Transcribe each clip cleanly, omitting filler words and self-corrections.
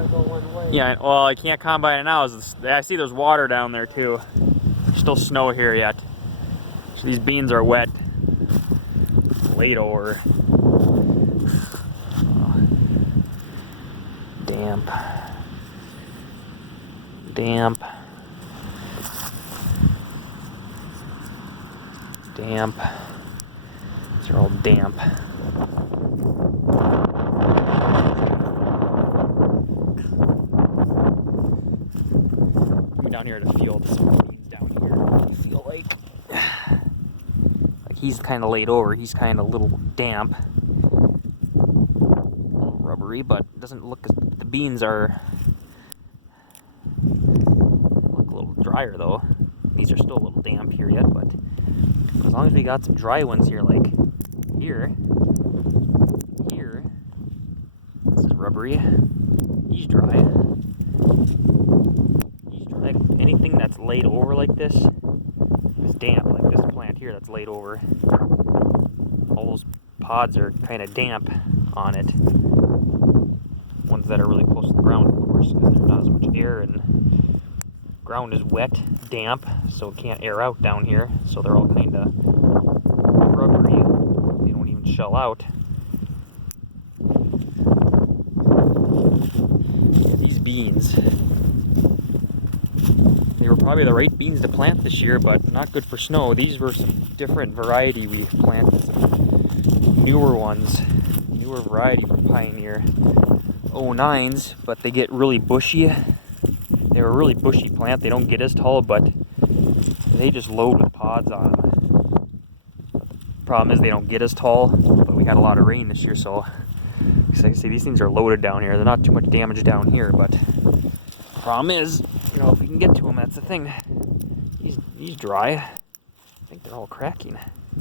gotta go one way. Yeah, well, I can't combine it now. I see there's water down there too. There's still snow here yet. So these beans are wet. Late over. Damp. Damp. Damp. These are all damp. We're down here at a field. Some beans down here. I feel like he's kind of laid over. He's kind of a little damp, a little rubbery, but it doesn't look as the beans are look a little drier though. These are still a little damp here yet, but as long as we got some dry ones here, like here, this is rubbery. He's dry. Anything that's laid over like this is damp, like this plant here that's laid over. All those pods are kind of damp on it. Ones that are really close to the ground, of course, because there's not as much air and ground is wet, damp, so it can't air out down here. So they're all kind of rubbery. They don't even shell out. Yeah, these beans, they were probably the right beans to plant this year, but not good for snow. These were some different variety we planted, some newer ones, newer variety from Pioneer 09s, but they get really bushy. They were a really bushy plant. They don't get as tall, but they just load with pods on them. Problem is they don't get as tall, but we had a lot of rain this year, so like I say, these things are loaded down here. They're not too much damage down here, but problem is, you know, if we can get to them, that's the thing. He's dry. I think they're all cracking.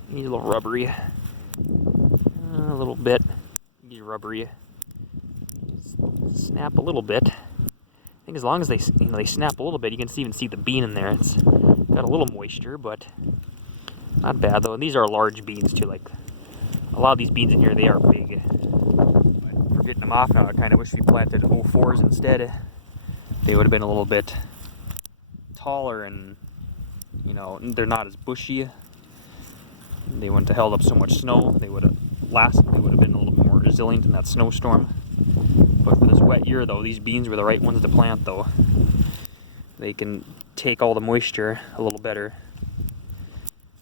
He's a little rubbery. A little bit. He's rubbery. Snap a little bit. I think as long as they snap a little bit, you can even see the bean in there. It's got a little moisture, but not bad though. And these are large beans too. Like a lot of these beans in here, they are big. But for getting them off now, I kind of wish we planted 04s instead. They would have been a little bit taller, and you know, they're not as bushy. They wouldn't have held up so much snow. They would have lasted. They would have been a little bit more resilient in that snowstorm. But for this wet year though, these beans were the right ones to plant though. They can take all the moisture a little better.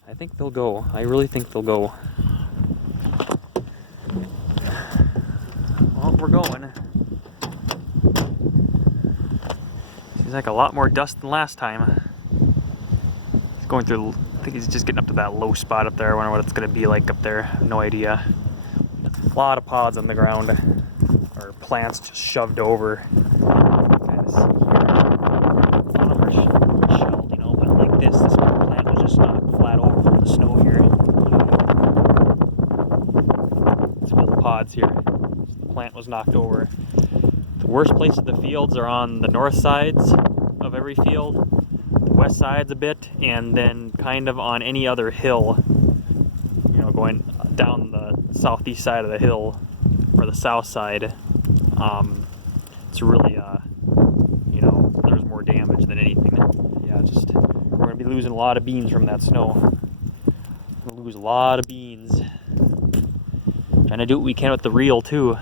I think they'll go. I really think they'll go. Well, we're going. Seems like a lot more dust than last time. He's going through, I think he's just getting up to that low spot up there. I wonder what it's going to be like up there. No idea. A lot of pods on the ground, or plants just shoved over. Kind of see here. Some of them are shelled, you know, but like this plant was just knocked flat over from the snow here. It's full of pods here. The plant was knocked over. The worst places of the fields are on the north sides of every field, the west sides a bit, and then kind of on any other hill, you know, going down the southeast side of the hill, or the south side. It's really, you know, there's more damage than anything. Yeah, just, we're going to be losing a lot of beans from that snow. We're going to lose a lot of beans. Trying to do what we can with the reel too.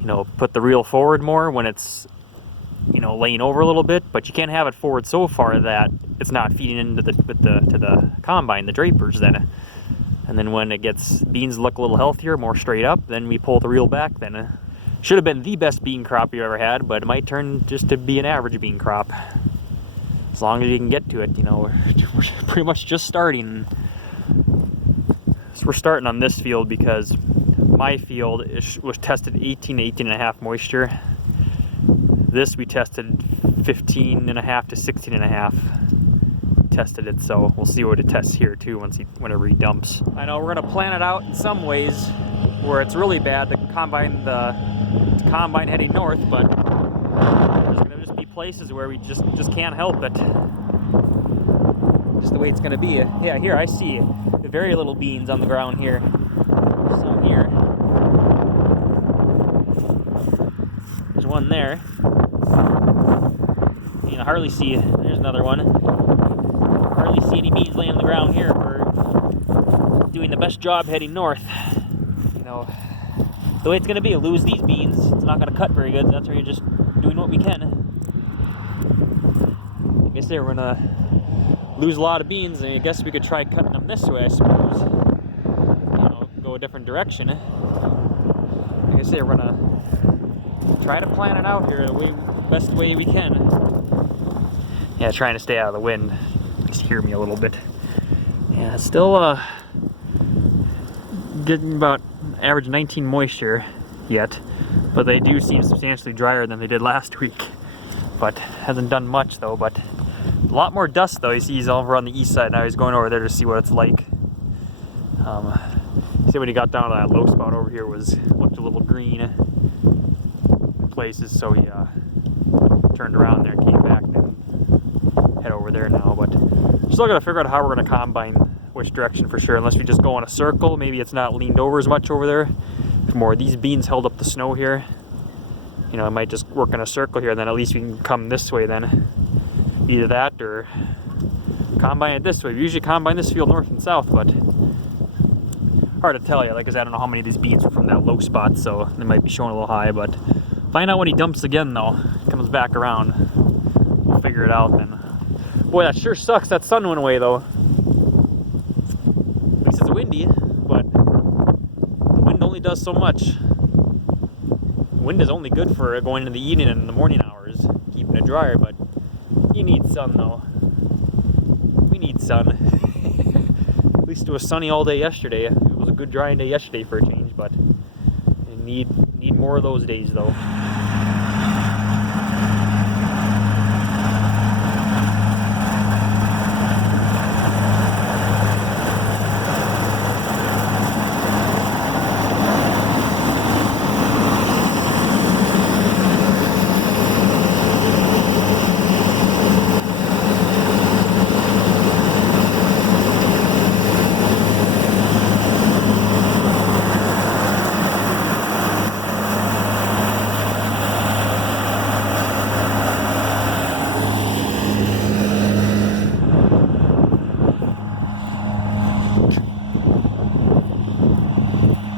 You know, put the reel forward more when it's, you know, laying over a little bit, but you can't have it forward so far that it's not feeding into to the combine, the drapers then. And then when it gets, beans look a little healthier, more straight up, then we pull the reel back. Then should have been the best bean crop you ever had, but it might turn just to be an average bean crop. As long as you can get to it, you know, we're pretty much just starting. So we're starting on this field because my field was tested 18 to 18.5 moisture. This we tested 15.5 to 16.5. Tested it, so we'll see what it tests here too whenever he dumps. I know we're gonna plan it out in some ways where it's really bad, the combine heading north, but there's gonna just be places where we just can't help it. Just the way it's gonna be. Yeah, here I see very little beans on the ground here. Some here. There's one there. You know, hardly see, there's another one. Hardly see any beans laying on the ground here. We're doing the best job heading north. You know, the way it's going to be, lose these beans, it's not going to cut very good. That's why you're just doing what we can. Like I say, we're going to lose a lot of beans, and I guess we could try cutting them this way, I suppose. You know, go a different direction. Like I say, we're going to try to plan it out here the best way we can. Yeah, trying to stay out of the wind. Just hear me a little bit. Yeah, still getting about average 19 moisture yet, but they do seem substantially drier than they did last week. But hasn't done much though. But a lot more dust though. You see he's over on the east side now. He's going over there to see what it's like. See when he got down to that low spot over here looked a little green in places, so he turned around there and came back and head over there now. But still got to figure out how we're going to combine which direction for sure, unless we just go in a circle. Maybe it's not leaned over as much over there. If more of these beans held up the snow here, you know, I might just work in a circle here, and then at least we can come this way then. Either that or combine it this way. We usually combine this field north and south, but hard to tell you. Like I said, I don't know how many of these beans are from that low spot, so they might be showing a little high. But find out when he dumps again though, comes back around. We'll figure it out then. Boy, that sure sucks. That sun went away though. At least it's windy, but the wind only does so much. The wind is only good for going into the evening and the morning hours, keeping it drier, but you need sun though. We need sun. At least it was sunny all day yesterday. It was a good drying day yesterday for a change, but you need more of those days though.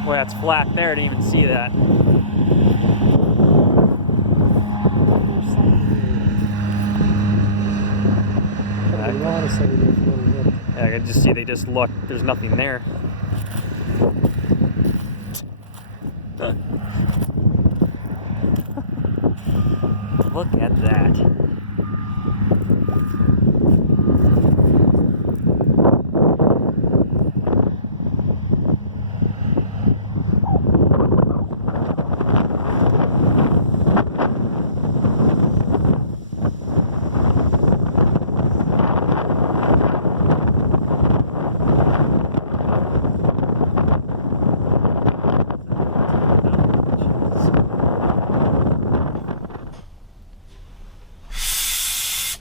Boy, that's flat there. I didn't even see that. Yeah, I can just see they just look. There's nothing there. Look at that.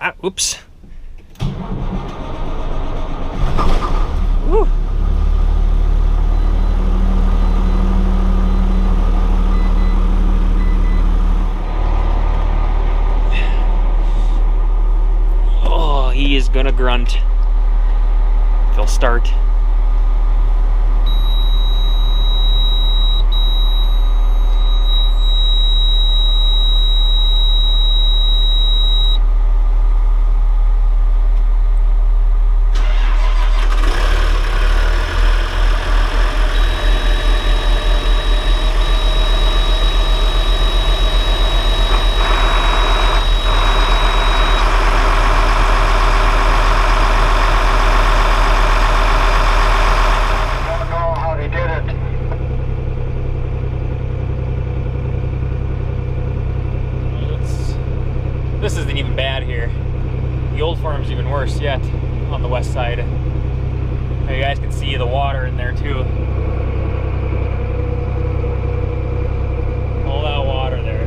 Ah, oops. Woo. Oh, he is gonna grunt. He'll start. This isn't even bad here. The old farm's even worse yet on the west side. You guys can see the water in there too. All that water there.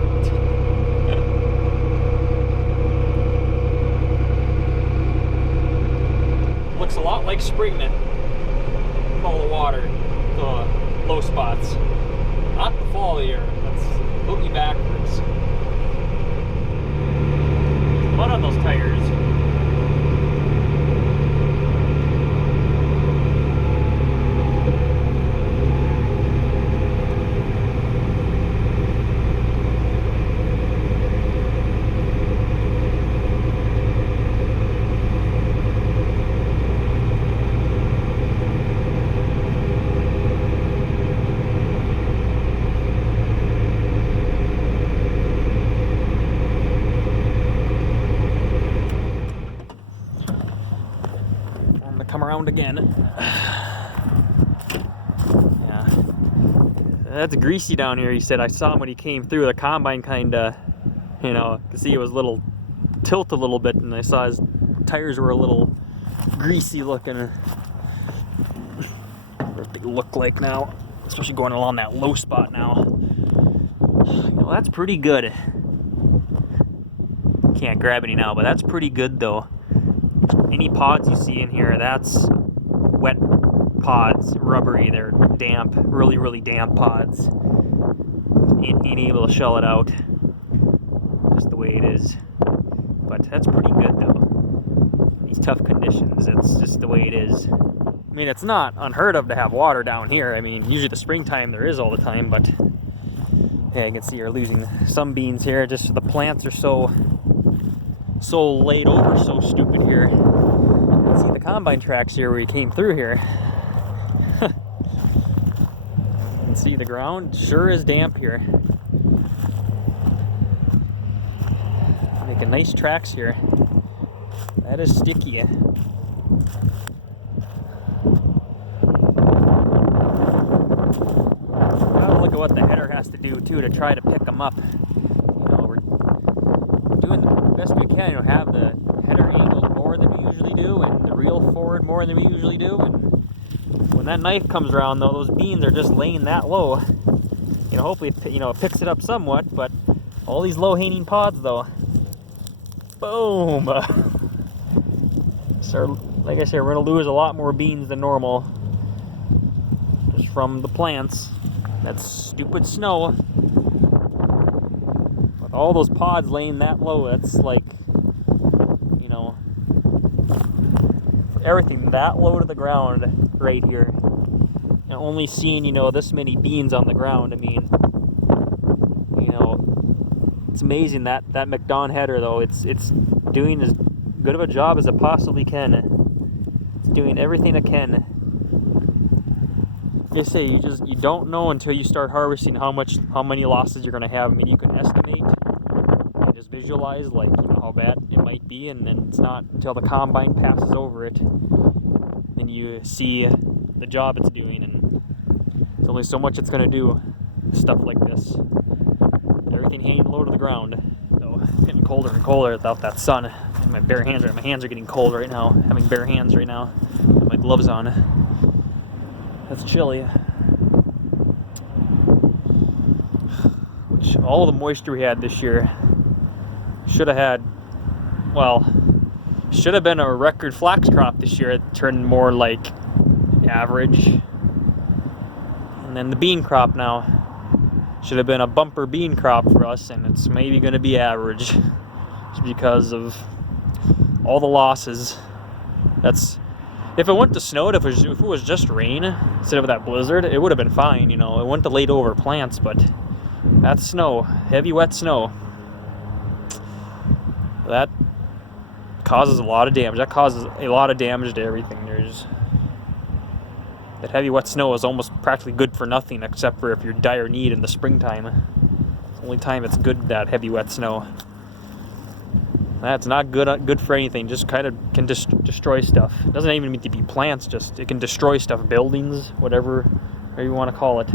Looks a lot like spring then. All the water, the low spots. Not the fall of the year. That's looking backwards. ground again. Yeah. That's greasy down here, he said. I saw him when he came through. The combine kinda, you know, you could see it was a little tilt a little bit, and I saw his tires were a little greasy looking. What they look like now, especially going along that low spot now. You know, that's pretty good. Can't grab any now, but that's pretty good though. Any pods you see in here, that's wet pods, rubbery, they're damp, really, really damp pods. Ain't able to shell it out, just the way it is. But that's pretty good though. These tough conditions, it's just the way it is. I mean, it's not unheard of to have water down here. I mean, usually the springtime there is all the time, but yeah, you can see you're losing some beans here. Just the plants are so laid over, so stupid here. You can see the combine tracks here where you came through here. You can see the ground sure is damp here. Making nice tracks here. That is sticky. Look at what the header has to do too to try to pick them up. You know, we're doing the best we can. You know, have the header angled more than we usually do, and the reel forward more than we usually do. And when that knife comes around, though, those beans are just laying that low. You know, hopefully, you know, it picks it up somewhat. But all these low-hanging pods, though, boom. So, like I said, we're gonna lose a lot more beans than normal just from the plants. That stupid snow. With all those pods laying that low, that's like, you know, everything that low to the ground right here. And only seeing, you know, this many beans on the ground. I mean, you know, it's amazing that McDon header though. It's doing as good of a job as it possibly can. It's doing everything it can. They say you don't know until you start harvesting how many losses you're gonna have. I mean, you can estimate and just visualize, like, you know, how bad it might be, and then it's not until the combine passes over it and you see the job it's doing, and there's only so much it's gonna do. Stuff like this, everything hanging low to the ground. So it's getting colder and colder without that sun. And my bare hands my hands are getting cold right now. Having bare hands right now, with my gloves on. That's chilly. Which, all the moisture we had this year should have been a record flax crop this year. It turned more like average. And then the bean crop now should have been a bumper bean crop for us, and it's maybe going to be average just because of all the losses. If it went to snow, if it was just rain instead of that blizzard, it would have been fine, you know. It wouldn't have laid over plants, but that's snow, heavy wet snow. That causes a lot of damage. That causes a lot of damage to everything. That heavy wet snow is almost practically good for nothing, except for if you're dire need in the springtime. It's the only time it's good, that heavy wet snow. That's not good for anything. Just kind of can destroy stuff. It doesn't even need to be plants. Just it can destroy stuff, buildings, whatever you want to call it.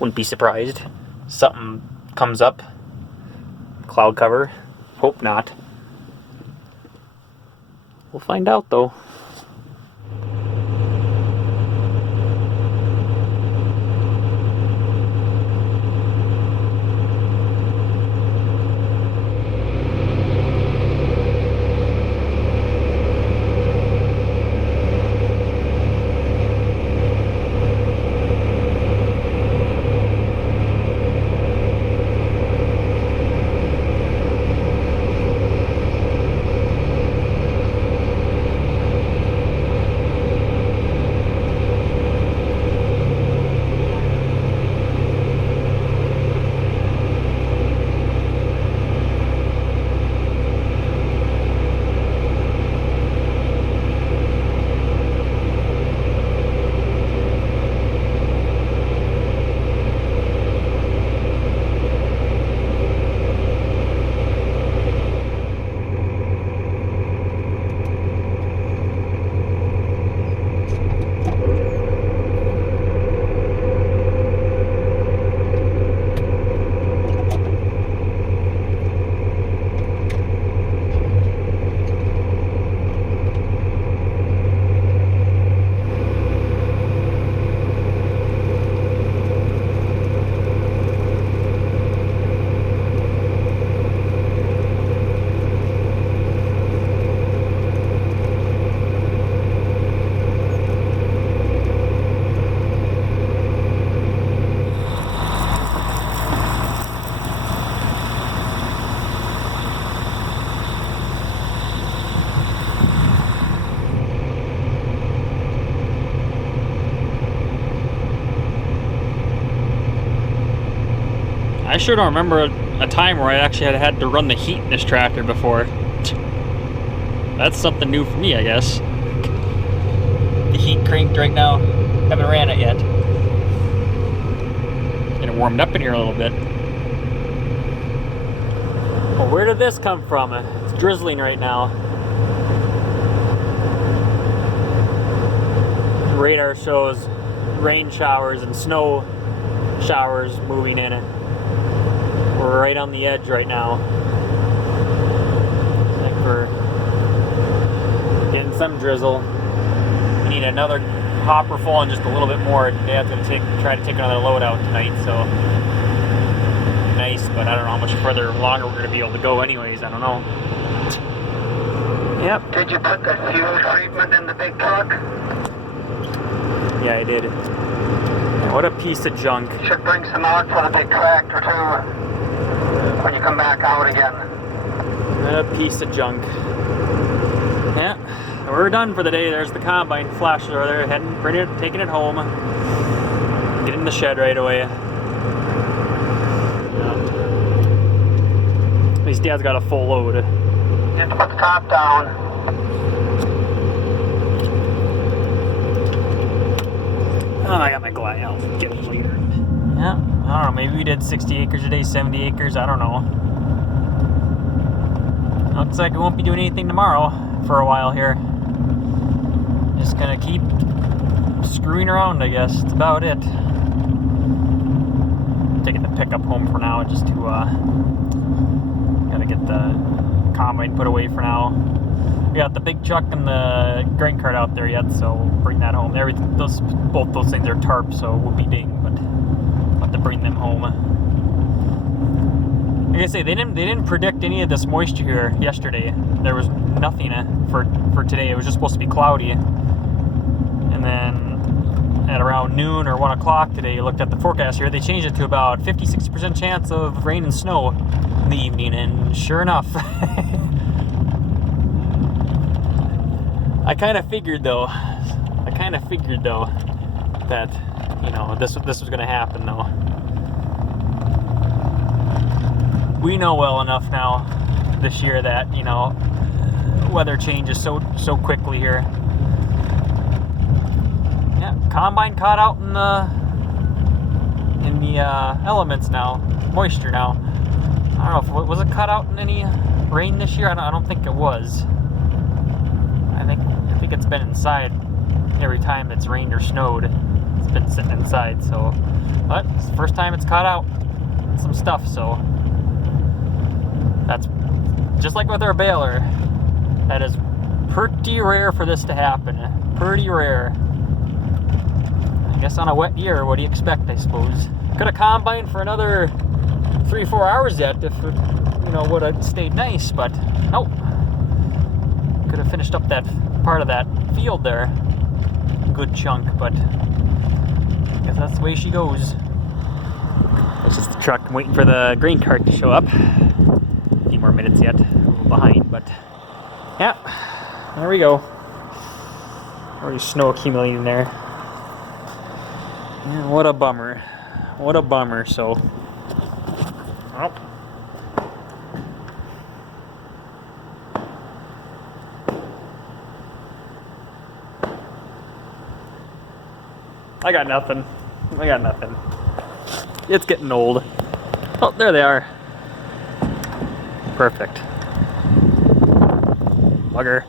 Wouldn't be surprised. Something comes up. Cloud cover. Hope not. We'll find out though. I sure don't remember a time where I actually had to run the heat in this tractor before. That's something new for me, I guess. The heat cranked right now. Haven't ran it yet. Getting warmed up in here a little bit. Well, where did this come from? It's drizzling right now. The radar shows rain showers and snow showers moving in it. We're right on the edge right now. I think we're getting some drizzle. We need another hopper full and just a little bit more. Dad's gonna try to take another load out tonight, so nice, but I don't know how much further longer we're gonna be able to go anyways. I don't know. Yep. Did you put the fuel treatment in the big truck? Yeah, I did. What a piece of junk. You should bring some out for the big tractor too when you come back out again. What a piece of junk. Yeah, we're done for the day. There's the combine flashes over there, taking it home. Get in the shed right away. Yeah. At least Dad's got a full load. You have to put the top down. Oh, I got my glide. I'll get it later. Yeah, I don't know. Maybe we did 60 acres a day, 70 acres. I don't know. Looks like we won't be doing anything tomorrow for a while here. Just gonna keep screwing around, I guess. That's about it. Taking the pickup home for now, just to gotta get the combine put away for now. We got the big truck and the grain cart out there yet, so we'll bring that home. Both those things are tarp, so we'll be ding, but I'll have to bring them home. Like I say, they didn't predict any of this moisture here yesterday. There was nothing for today. It was just supposed to be cloudy. And then at around noon or 1 o'clock today, you looked at the forecast here, they changed it to about 50-60% chance of rain and snow in the evening, and sure enough. I kind of figured though that, you know, this was going to happen though. We know well enough now this year that, you know, weather changes so quickly here. Yeah, combine caught out in the elements now, moisture now. I don't know if was it caught out in any rain this year. I don't think it was. I think it's been inside every time it's rained or snowed. It's been sitting inside, so, but it's the first time it's caught out some stuff, so that's just like with our baler. That is pretty rare for this to happen. Pretty rare. I guess on a wet year, what do you expect, I suppose? Could have combined for another 3-4 hours yet if it, you know, would have stayed nice, but nope. Could have finished up that part of that field there. Good chunk, but I guess that's the way she goes. It's just the truck. I'm waiting for the grain cart to show up. A few more minutes yet. A little behind, but yeah, there we go. Already snow accumulating there. Yeah, what a bummer. What a bummer, so. Oh. I got nothing. It's getting old. Oh, there they are. Perfect. Bugger.